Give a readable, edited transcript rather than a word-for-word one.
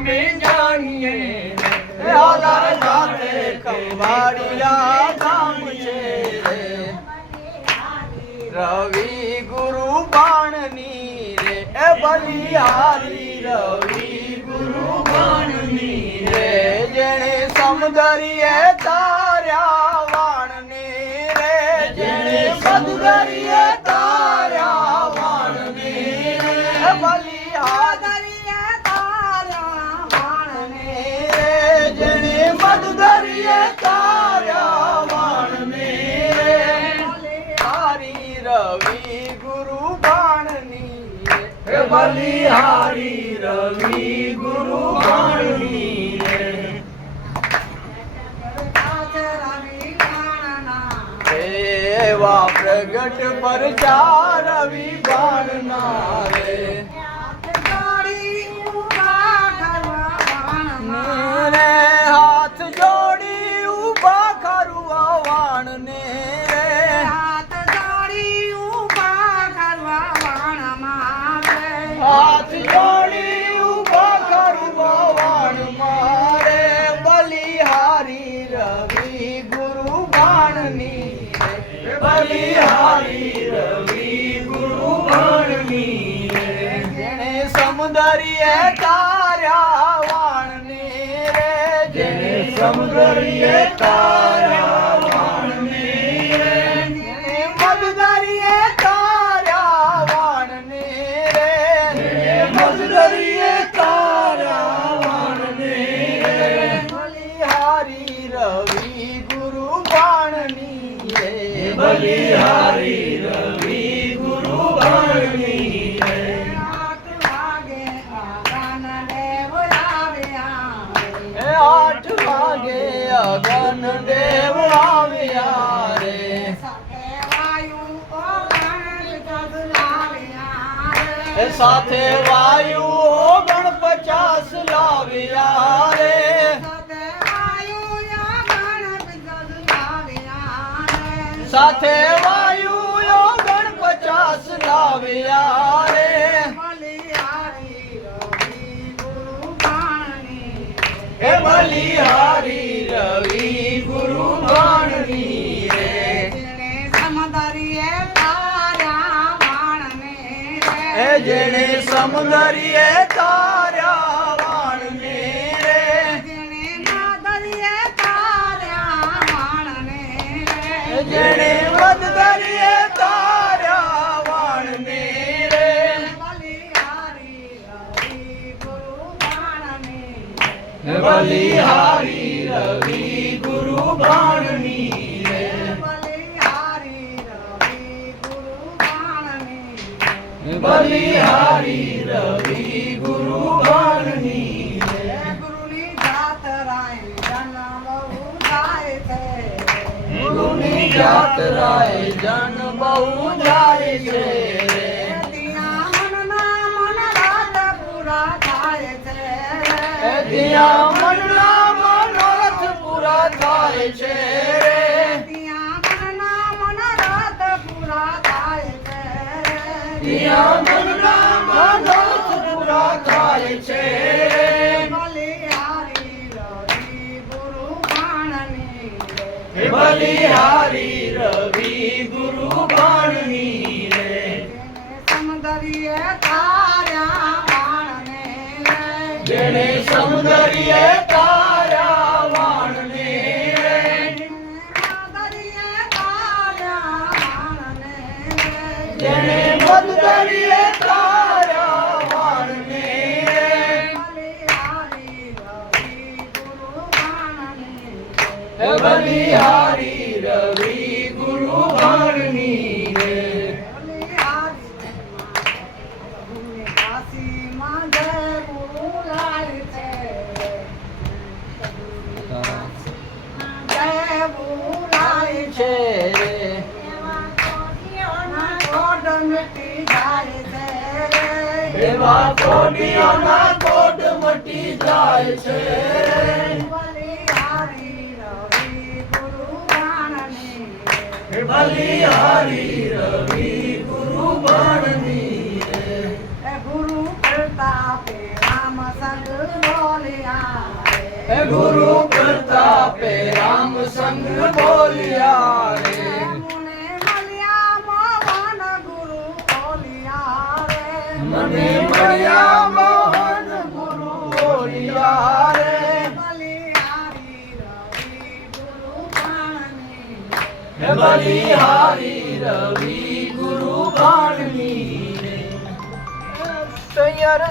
અમે જાણીએ હાલર સાથે ખંભાળિયા ગામ છે રે રવિ ગુરુ બાણની રે એ બલિહારી રવિ ગુરુ બાણની રે જેણે સમુદરીએ તાર્યા વાણને રે જેણે સમુદરીએ તાર્યા વાણને રે બલિહારીએ તાર્યા વાણને રે જેણે મધુદરીએ તાર્યા વાણને રે બલિહારી રવિ ગુરુ બાણની રે બલિહારી રવિ ગુરુ બાણની રે એવા પ્રગટ પર ચાર રવિ બાણના રે હાથ જોડી ઉભા કરવા વાણને રે હાથ જોડી ઉભા કરવા વાણ મારે બલિહારી રવિ ગુરુ બાણની બલિહારી રવિ ગુરુ બાણની જેણે સમુદરીએ તાર્યા વાણને રે જેણે સમુદરીએ તાર્યા વાણને રે જેણે મધુદરીએ તાર્યા વાણને રે જેણે મધુદરીએ તાર્યા વાણને રે બલિહારી રવિ ગુરુ બાણની રે બલિહારી રવિ ગુરુ બાણની રે 8 વાગે અગન દેવ આવ્યા રે સાથે વાયુ ઓગણ 50 લાવ્યા રે સાથે વાયુ ઓગણ 50 લાવ્યા રે હે બલિહારી રવિ ગુરુ બાણની રે જેણે સમુદરીએ તાર્યા વાણને રે જેણે મધદરીએ તાર્યા વાણને રે બલિહારી રવિ ગુરુ બાણની રે બલિહારી રવિ ગુરુ બાણની રે ગુરુની જાતરાએ જન બહુ જાય છે ત્યાં મનોરથ પૂરા થાય છે ત્યાં મનોરથ પૂરા થાય છે ત્યાં મનોરથ પૂરા થાય છે બલિહારી રવિ ગુરુ બાણની રે સમુદરીએ તાર્યા વાણને જેણે સમુદરીએ તાર્યા વાણને જેણે મધુદરીએ તાર્યા વાણને બલિહારી રવિ ગુરુ બાણની રે એવા કોડીઓના કોડ મટી જાય છે બલિહારી રવિ ગુરુ બાણની રે ગુરુ પ્રતાપે રામ સંગ ગુરુ પ્રતાપે રામ સંગ બોલ્યા રે મને મળ્યા મોહન ગુરુ બોલ્યા રે મને મળ્યા મોહન ગુરુ બોલ્યા રે બલિહારી રવિ ગુરુ ભાણની હે બલિહારી રવિ ગુરુ ભાણની રે. તૈયાર